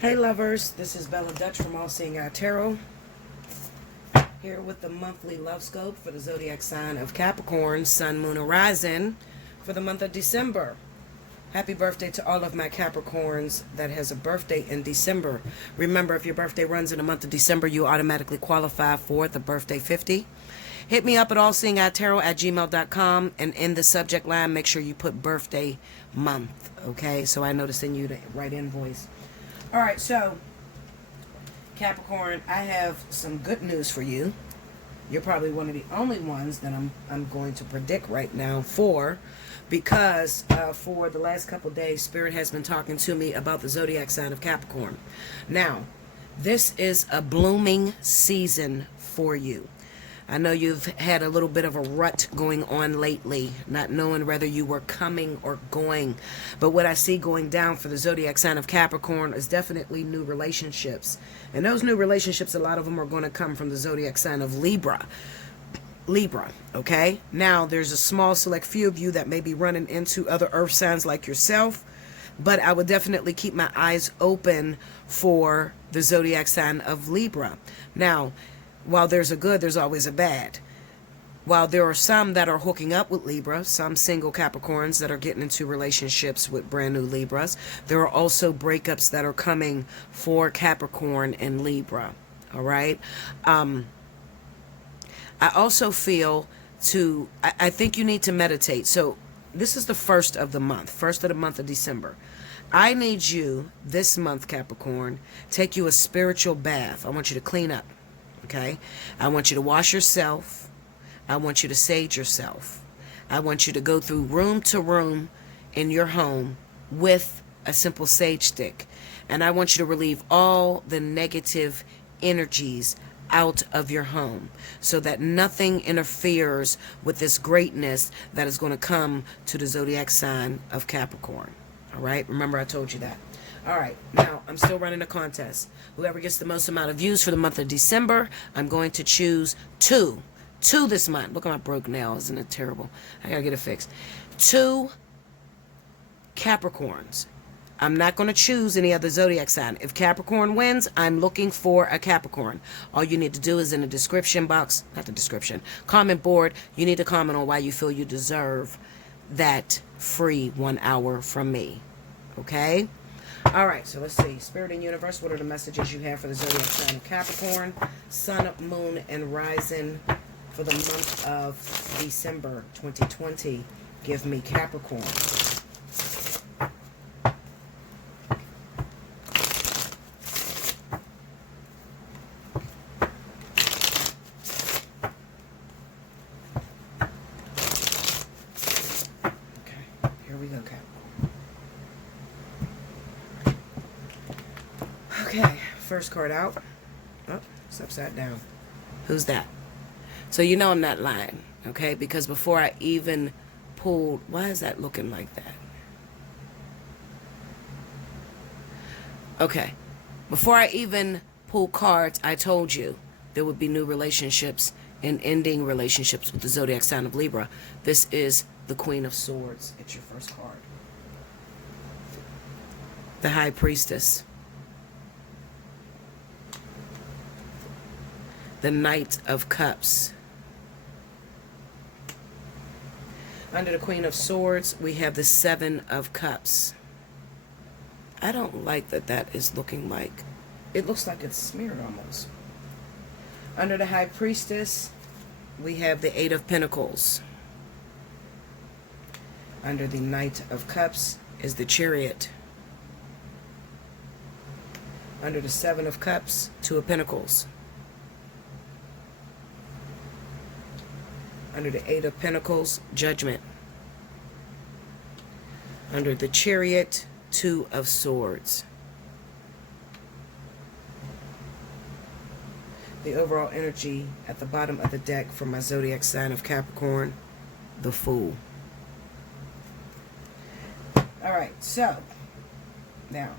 Hey lovers, this is Bella Dutch from Allseeingeyetarot, here with the monthly love scope for the zodiac sign of Capricorn, Sun, Moon, and Rising for the month of December. Happy birthday to all of my Capricorns that has a birthday in December. Remember, if your birthday runs in the month of December, you automatically qualify for the birthday 50. Hit me up at allseeingeyetarot@gmail.com, and in the subject line, make sure you put birthday month, okay? So I know to send you the right invoice. All right, so Capricorn, I have some good news for you. You're probably one of the only ones that I'm going to predict right now because for the last couple days, Spirit has been talking to me about the zodiac sign of Capricorn. Now, this is a blooming season for you. I know you've had a little bit of a rut going on lately, not knowing whether you were coming or going. But what I see going down for the zodiac sign of Capricorn is definitely new relationships. And those new relationships, a lot of them are going to come from the zodiac sign of Libra. Libra, okay? Now, there's a small select few of you that may be running into other earth signs like yourself. But I would definitely keep my eyes open for the zodiac sign of Libra. Now, while there's a good, there's always a bad. While there are some that are hooking up with Libra, some single Capricorns that are getting into relationships with brand new Libras, there are also breakups that are coming for Capricorn and Libra. All right. I also feel I think you need to meditate. So this is the first of the month of December. I need you this month, Capricorn, take you a spiritual bath. I want you to clean up. Okay, I want you to wash yourself. I want you to sage yourself. I want you to go through room to room in your home with a simple sage stick. And I want you to relieve all the negative energies out of your home so that nothing interferes with this greatness that is going to come to the zodiac sign of Capricorn. All right, remember I told you that. All right, now I'm still running a contest. Whoever gets the most amount of views for the month of December, I'm going to choose two this month. Look at my broke nail. Isn't it terrible? I gotta get it fixed. 2 Capricorns. I'm not going to choose any other zodiac sign. If Capricorn wins, I'm looking for a Capricorn. All you need to do is in the description box, not the description, comment board, you need to comment on why you feel you deserve that free 1 hour from me. Okay? All right, so let's see. Spirit and Universe, what are the messages you have for the zodiac sign of Capricorn, Sun, Moon, and Rising for the month of December 2020? Give me Capricorn. Okay, here we go, Cap. Okay, first card out. Oh, it's upside down. Who's that? So you know I'm not lying, okay? Because before I even pulled... Why is that looking like that? Okay. Before I even pulled cards, I told you there would be new relationships and ending relationships with the zodiac sign of Libra. This is the Queen of Swords. It's your first card. The High Priestess. The Knight of Cups. Under the Queen of Swords, we have the Seven of Cups. I don't like that is looking like... It looks like it's smeared almost. Under the High Priestess, we have the Eight of Pentacles. Under the Knight of Cups is the Chariot. Under the Seven of Cups, Two of Pentacles. Under the Eight of Pentacles, Judgment. Under the Chariot, Two of Swords. The overall energy at the bottom of the deck for my zodiac sign of Capricorn, the Fool. Alright, so, now,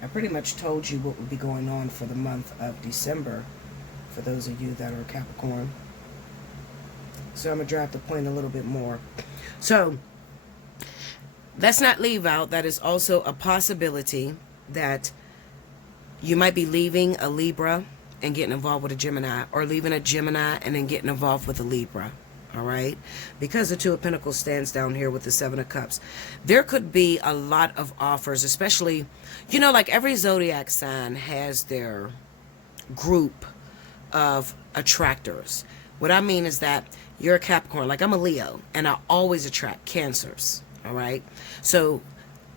I pretty much told you what would be going on for the month of December for those of you that are Capricorn. So I'm going to drop the point a little bit more. So, let's not leave out that is also a possibility that You might be leaving a Libra and getting involved with a Gemini, or leaving a Gemini and then getting involved with a Libra. All right, because the Two of Pentacles stands down here with the Seven of Cups. There could be a lot of offers, especially, you know, like every zodiac sign has their group of attractors. What I mean is that you're a Capricorn, like I'm a Leo, and I always attract Cancers. All right, so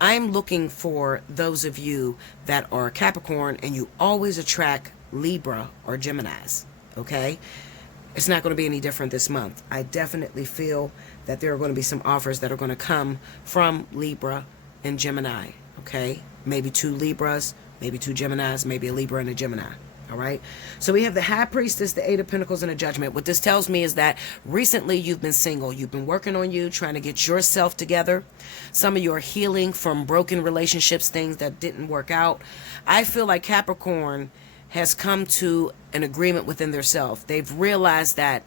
I'm looking for those of you that are Capricorn and you always attract Libra or Geminis. Okay, it's not going to be any different this month. I definitely feel that there are going to be some offers that are going to come from Libra and Gemini. Okay, maybe 2 Libras, maybe 2 Geminis, maybe a Libra and a Gemini. All right, so we have the High Priestess, the Eight of Pentacles, and a Judgment. What this tells me is that recently you've been single. You've been working on you, trying to get yourself together. Some of you are healing from broken relationships, things that didn't work out. I feel like Capricorn has come to an agreement within themselves. They've realized that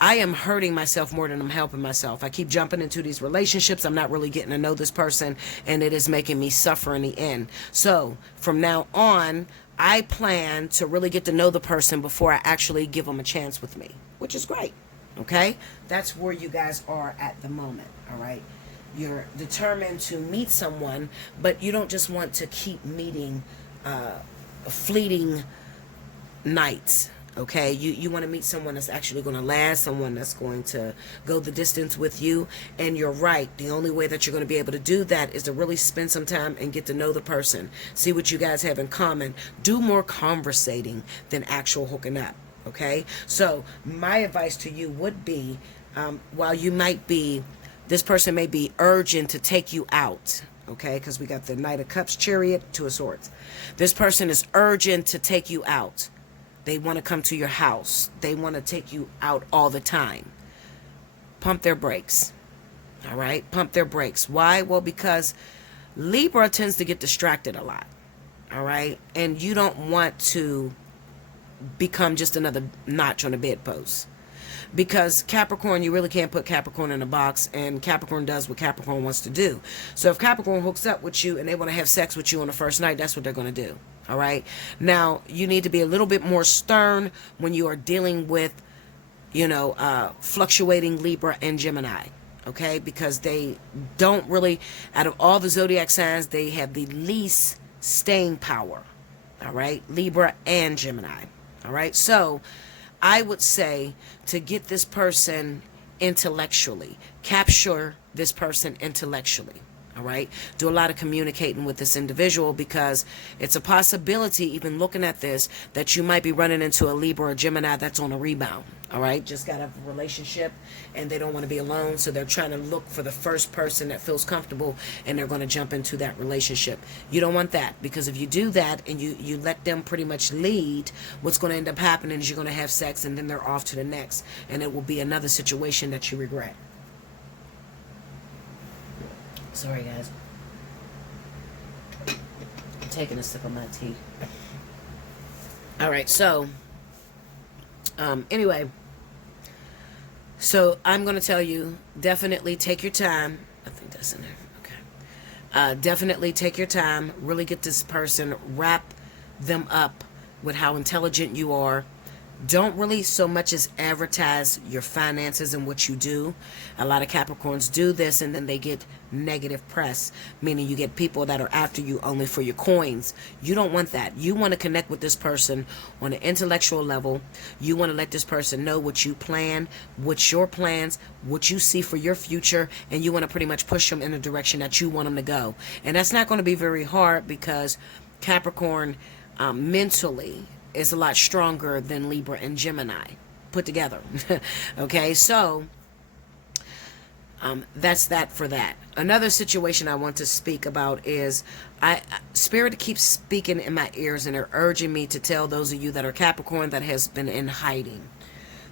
I am hurting myself more than I'm helping myself. I keep jumping into these relationships. I'm not really getting to know this person, and it is making me suffer in the end. So from now on, I plan to really get to know the person before I actually give them a chance with me, which is great. Okay? That's where you guys are at the moment. All right? You're determined to meet someone, but you don't just want to keep meeting fleeting nights. Okay, you want to meet someone that's actually going to last, someone that's going to go the distance with you. And you're right, the only way that you're going to be able to do that is to really spend some time and get to know the person, see what you guys have in common, do more conversating than actual hooking up. Okay, so my advice to you would be, while you might be, this person may be urgent to take you out. Okay, because we got the Knight of Cups, Chariot, Two of Swords. This person is urgent to take you out. They want to come to your house. They want to take you out all the time. Pump their brakes. All right? Pump their brakes. Why? Well, because Libra tends to get distracted a lot. All right? And you don't want to become just another notch on the bedpost. Because Capricorn, you really can't put Capricorn in a box, and Capricorn does what Capricorn wants to do. So if Capricorn hooks up with you and they want to have sex with you on the first night, that's what they're going to do. All right. Now, you need to be a little bit more stern when you are dealing with, fluctuating Libra and Gemini. Okay. Because they don't really, out of all the zodiac signs, they have the least staying power. All right. Libra and Gemini. All right. So I would say to get this person intellectually, capture this person intellectually. All right. Do a lot of communicating with this individual, because it's a possibility, even looking at this, that you might be running into a Libra or Gemini that's on a rebound. All right. Just got a relationship and they don't want to be alone. So they're trying to look for the first person that feels comfortable, and they're going to jump into that relationship. You don't want that, because if you do that and you let them pretty much lead, what's going to end up happening is you're going to have sex and then they're off to the next, and it will be another situation that you regret. Sorry, guys. I'm taking a sip of my tea. All right, so anyway, so I'm going to tell you, definitely take your time. I think that's in there. Okay. Definitely take your time. Really get this person, wrap them up with how intelligent you are. Don't really so much as advertise your finances and what you do. A lot of Capricorns do this, and then they get negative press, meaning you get people that are after you only for your coins. You don't want that. You want to connect with this person on an intellectual level. You want to let this person know what you plan, what's your plans, what you see for your future, and you want to pretty much push them in the direction that you want them to go. And that's not going to be very hard, because Capricorn mentally is a lot stronger than Libra and Gemini put together. Okay, so that's that for that. Another situation I want to speak about is Spirit keeps speaking in my ears, and they're urging me to tell those of you that are Capricorn that has been in hiding.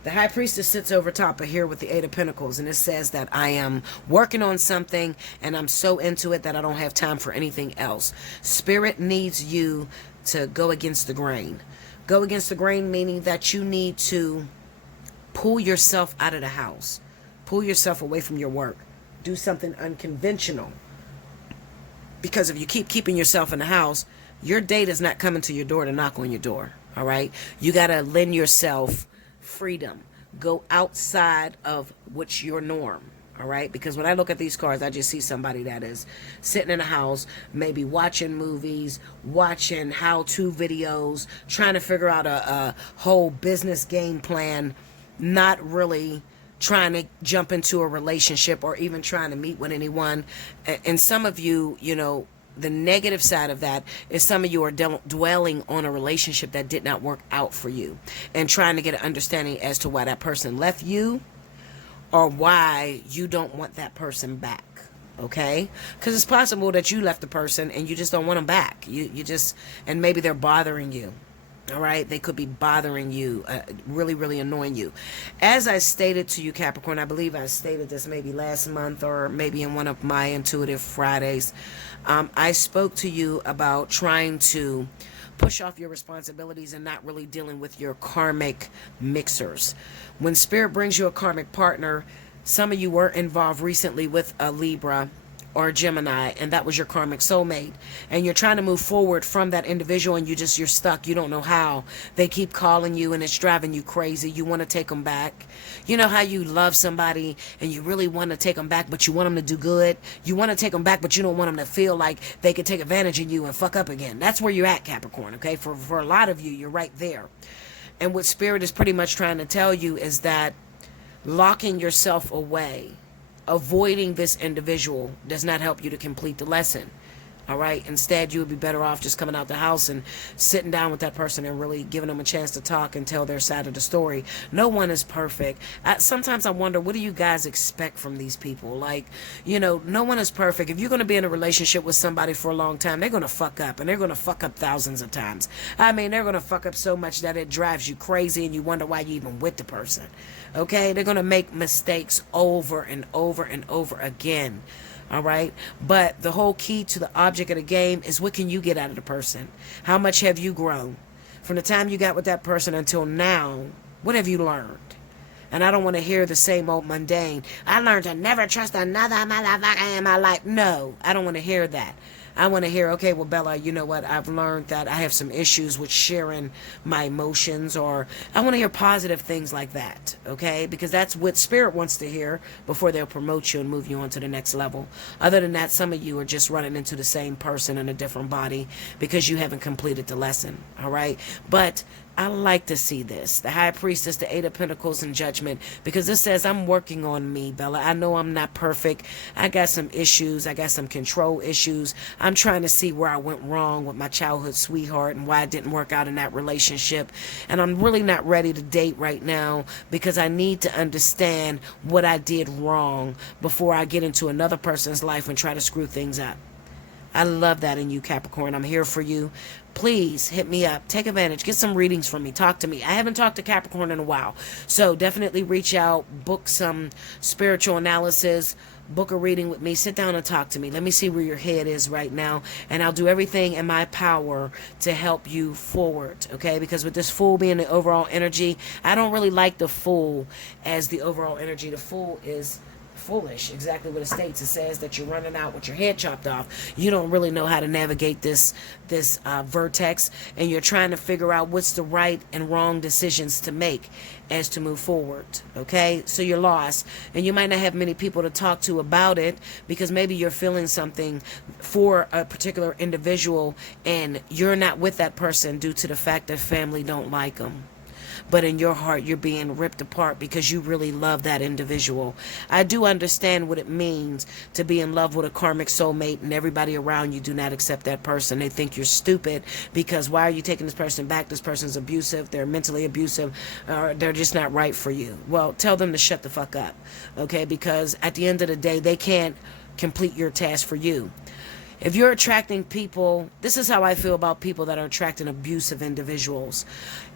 The High Priestess sits over top of here with the Eight of Pentacles, and it says that I am working on something and I'm so into it that I don't have time for anything else. Spirit needs you to go against the grain. Go against the grain, meaning that you need to pull yourself out of the house. Pull yourself away from your work. Do something unconventional. Because if you keep keeping yourself in the house, Your date is not coming to your door to knock on your door. All right. You got to lend yourself freedom. Go outside of what's your norm. All right. Because when I look at these cards, I just see somebody that is sitting in a house, maybe watching movies, watching how-to videos, trying to figure out a whole business game plan, not really trying to jump into a relationship or even trying to meet with anyone. And some of you, you know, the negative side of that is some of you are dwelling on a relationship that did not work out for you and trying to get an understanding as to why that person left you or why you don't want that person back. Okay? Because it's possible that you left the person and you just don't want them back. You just, and maybe they're bothering you. All right, they could be bothering you, really, really annoying you. As I stated to you, Capricorn, I believe I stated this maybe last month or maybe in one of my Intuitive Fridays. I spoke to you about trying to push off your responsibilities and not really dealing with your karmic mixers. When Spirit brings you a karmic partner, some of you were involved recently with a Libra or a Gemini, and that was your karmic soulmate, and you're trying to move forward from that individual, and you're stuck. You don't know how. They keep calling you and it's driving you crazy. You want to take them back. You know how you love somebody and you really want to take them back, but you want them to do good. You want to take them back, but you don't want them to feel like they could take advantage of you and fuck up again. That's where you're at, Capricorn. Okay, for a lot of you, you're right there. And what Spirit is pretty much trying to tell you is that locking yourself away, avoiding this individual, does not help you to complete the lesson. All right. Instead, you would be better off just coming out the house and sitting down with that person and really giving them a chance to talk and tell their side of the story. No one is perfect. Sometimes I wonder, what do you guys expect from these people? Like, you know, no one is perfect. If you're going to be in a relationship with somebody for a long time, they're going to fuck up, and they're going to fuck up thousands of times. I mean, they're going to fuck up so much that it drives you crazy and you wonder why you even with the person. Okay. They're going to make mistakes over and over and over again. All right. But the whole key to the object of the game is, what can you get out of the person? How much have you grown from the time you got with that person until now? What have you learned? And I don't want to hear the same old mundane, I learned to never trust another motherfucker in my life. No, I don't want to hear that. I want to hear, okay, well, Bella, you know what? I've learned that I have some issues with sharing my emotions, or I want to hear positive things like that, okay? Because that's what Spirit wants to hear before they'll promote you and move you on to the next level. Other than that, some of you are just running into the same person in a different body because you haven't completed the lesson, all right? But I like to see this. The High Priestess, the Eight of Pentacles, and Judgment. Because this says, I'm working on me, Bella. I know I'm not perfect. I got some issues. I got some control issues. I'm trying to see where I went wrong with my childhood sweetheart and why it didn't work out in that relationship. And I'm really not ready to date right now because I need to understand what I did wrong before I get into another person's life and try to screw things up. I love that in you, Capricorn. I'm here for you. Please hit me up. Take advantage. Get some readings from me. Talk to me. I haven't talked to Capricorn in a while. So definitely reach out. Book some spiritual analysis. Book a reading with me. Sit down and talk to me. Let me see where your head is right now. And I'll do everything in my power to help you forward. Okay? Because with this Fool being the overall energy, I don't really like the Fool as the overall energy. The Fool is foolish, exactly what it states. It says that you're running out with your head chopped off. You don't really know how to navigate this vertex, and you're trying to figure out what's the right and wrong decisions to make as to move forward. Okay, so you're lost, and you might not have many people to talk to about it because maybe you're feeling something for a particular individual and you're not with that person due to the fact that family don't like them. But in your heart, you're being ripped apart because you really love that individual. I do understand what it means to be in love with a karmic soulmate and everybody around you do not accept that person. They think you're stupid because why are you taking this person back? This person's abusive. They're mentally abusive. Or they're just not right for you. Well, tell them to shut the fuck up, okay? Because at the end of the day, they can't complete your task for you. If you're attracting people, this is how I feel about people that are attracting abusive individuals.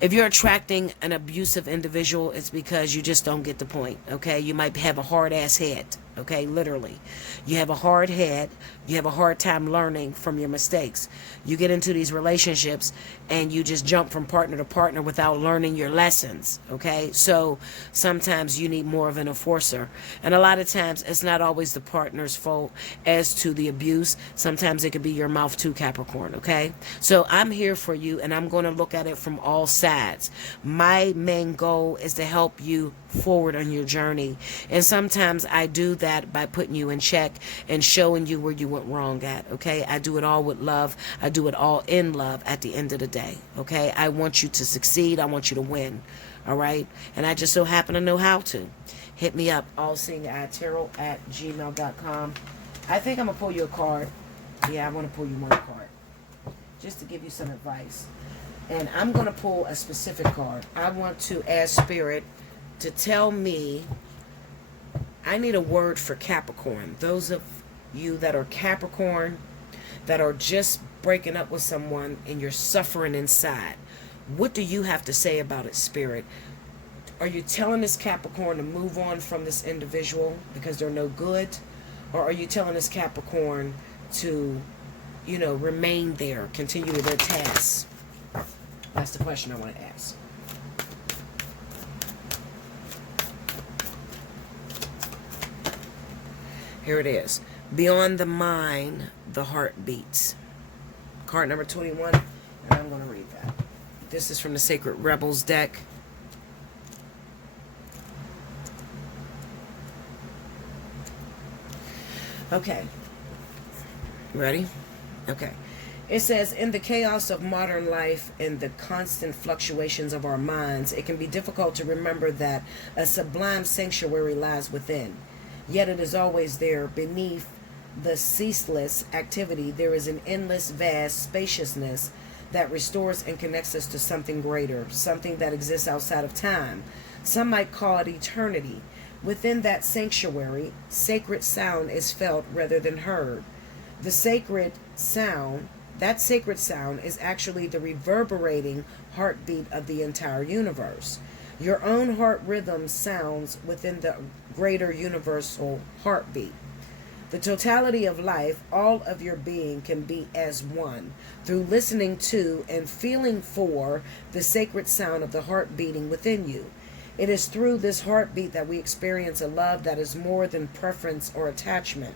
If you're attracting an abusive individual, it's because you just don't get the point, okay? You might have a hard-ass head, okay? Literally. You have a hard head. You have a hard time learning from your mistakes. You get into these relationships and you just jump from partner to partner without learning your lessons, okay? So sometimes you need more of an enforcer. And a lot of times it's not always the partner's fault as to the abuse. Sometimes Sometimes it could be your mouth too, Capricorn, okay? So I'm here for you, and I'm going to look at it from all sides. My main goal is to help you forward on your journey. And sometimes I do that by putting you in check and showing you where you went wrong at, okay? I do it all with love. I do it all in love at the end of the day, okay? I want you to succeed. I want you to win, all right? And I just so happen to know how to. Hit me up, allseeingeyetarot@gmail.com. I think I'm going to pull you a card. Yeah, I want to pull you one card just to give you some advice. And I'm going to pull a specific card. I want to ask Spirit to tell me, I need a word for Capricorn. Those of you that are Capricorn, that are just breaking up with someone and you're suffering inside. What do you have to say about it, Spirit? Are you telling this Capricorn to move on from this individual because they're no good? Or are you telling this Capricorn to, remain there, continue with their tasks? That's the question I want to ask. Here it is. Beyond the mind, the heart beats. Card number 21, and I'm going to read that. This is from the Sacred Rebels deck. Okay. Ready? Okay. It says, in the chaos of modern life and the constant fluctuations of our minds, it can be difficult to remember that a sublime sanctuary lies within. Yet it is always there. Beneath the ceaseless activity, there is an endless, vast spaciousness that restores and connects us to something greater, something that exists outside of time. Some might call it eternity. Within that sanctuary, sacred sound is felt rather than heard. The sacred sound, that sacred sound is actually the reverberating heartbeat of the entire universe. Your own heart rhythm sounds within the greater universal heartbeat. The totality of life, all of your being, can be as one through listening to and feeling for the sacred sound of the heart beating within you. It is through this heartbeat that we experience a love that is more than preference or attachment.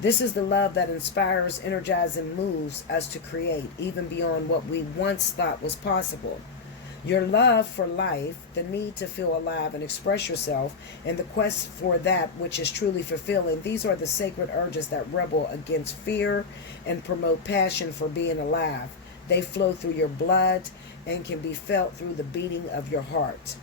This is the love that inspires, energizes, and moves us to create, even beyond what we once thought was possible. Your love for life, the need to feel alive and express yourself, and the quest for that which is truly fulfilling, these are the sacred urges that rebel against fear and promote passion for being alive. They flow through your blood and can be felt through the beating of your heart.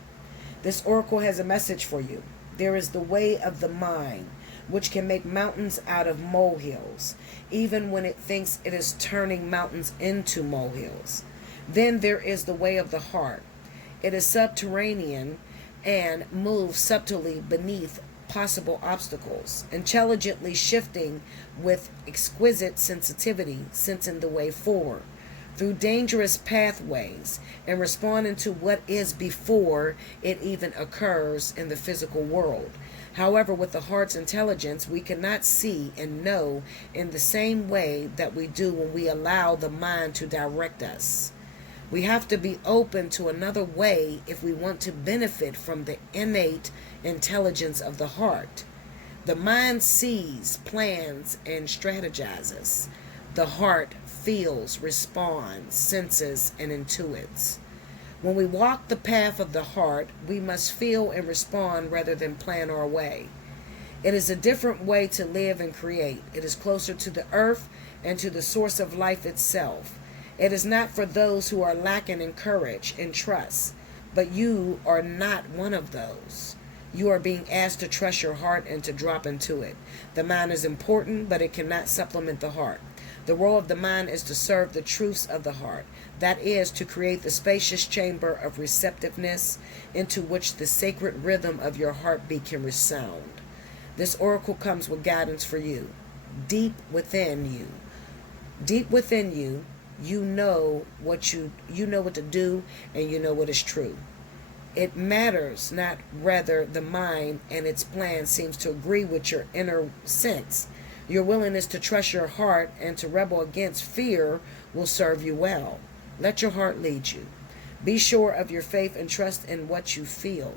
This oracle has a message for you. There is the way of the mind, which can make mountains out of molehills, even when it thinks it is turning mountains into molehills. Then there is the way of the heart. It is subterranean and moves subtly beneath possible obstacles, intelligently shifting with exquisite sensitivity, sensing the way forward through dangerous pathways and responding to what is before it even occurs in the physical world. However, with the heart's intelligence, we cannot see and know in the same way that we do when we allow the mind to direct us. We have to be open to another way if we want to benefit from the innate intelligence of the heart. The mind sees, plans, and strategizes. The heart feels, responds, senses, and intuits. When we walk the path of the heart, we must feel and respond rather than plan our way. It is a different way to live and create. It is closer to the earth and to the source of life itself. It is not for those who are lacking in courage and trust, but you are not one of those. You are being asked to trust your heart and to drop into it. The mind is important, but it cannot supplement the heart. The role of the mind is to serve the truths of the heart. That is, to create the spacious chamber of receptiveness into which the sacred rhythm of your heartbeat can resound. This oracle comes with guidance for you. Deep within you. Deep within you, you know what to do, and you know what is true. It matters not whether the mind and its plan seems to agree with your inner sense. Your willingness to trust your heart and to rebel against fear will serve you well. Let your heart lead you. Be sure of your faith and trust in what you feel.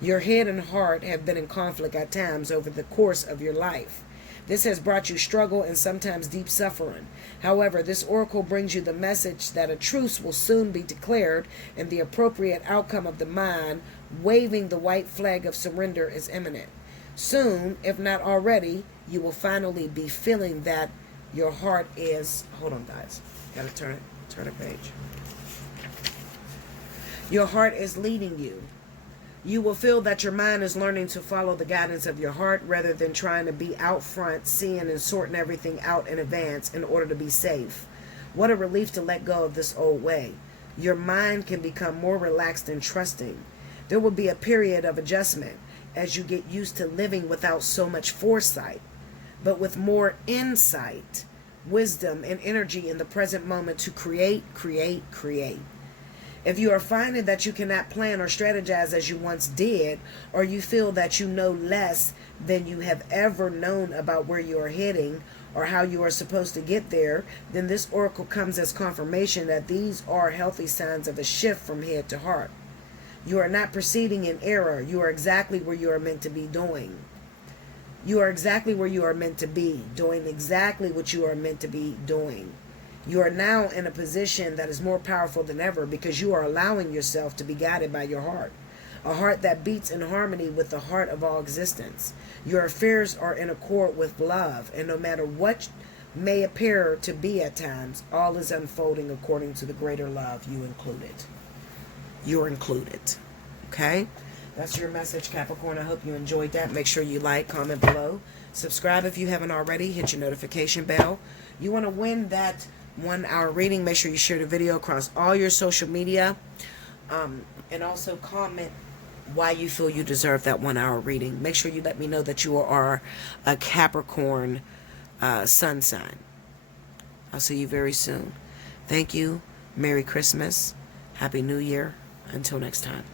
Your head and heart have been in conflict at times over the course of your life. This has brought you struggle and sometimes deep suffering. However, this oracle brings you the message that a truce will soon be declared and the appropriate outcome of the mind waving the white flag of surrender is imminent. Soon, if not already, you will finally be feeling that your heart is... Hold on, guys. Gotta turn a page. Your heart is leading you. You will feel that your mind is learning to follow the guidance of your heart rather than trying to be out front, seeing and sorting everything out in advance in order to be safe. What a relief to let go of this old way. Your mind can become more relaxed and trusting. There will be a period of adjustment as you get used to living without so much foresight, but with more insight, wisdom, and energy in the present moment to create. If you are finding that you cannot plan or strategize as you once did, or you feel that you know less than you have ever known about where you are heading or how you are supposed to get there, then this oracle comes as confirmation that these are healthy signs of a shift from head to heart. You are not proceeding in error. You are exactly where you are meant to be doing. You are exactly where you are meant to be, doing exactly what you are meant to be doing. You are now in a position that is more powerful than ever because you are allowing yourself to be guided by your heart. A heart that beats in harmony with the heart of all existence. Your affairs are in accord with love, and no matter what may appear to be at times, all is unfolding according to the greater love you included. You're included. Okay? That's your message, Capricorn. I hope you enjoyed that. Make sure you like, comment below. Subscribe if you haven't already. Hit your notification bell. You want to win that 1 hour reading, make sure you share the video across all your social media. And also comment why you feel you deserve that 1 hour reading. Make sure you let me know that you are a Capricorn sun sign. I'll see you very soon. Thank you. Merry Christmas. Happy New Year. Until next time.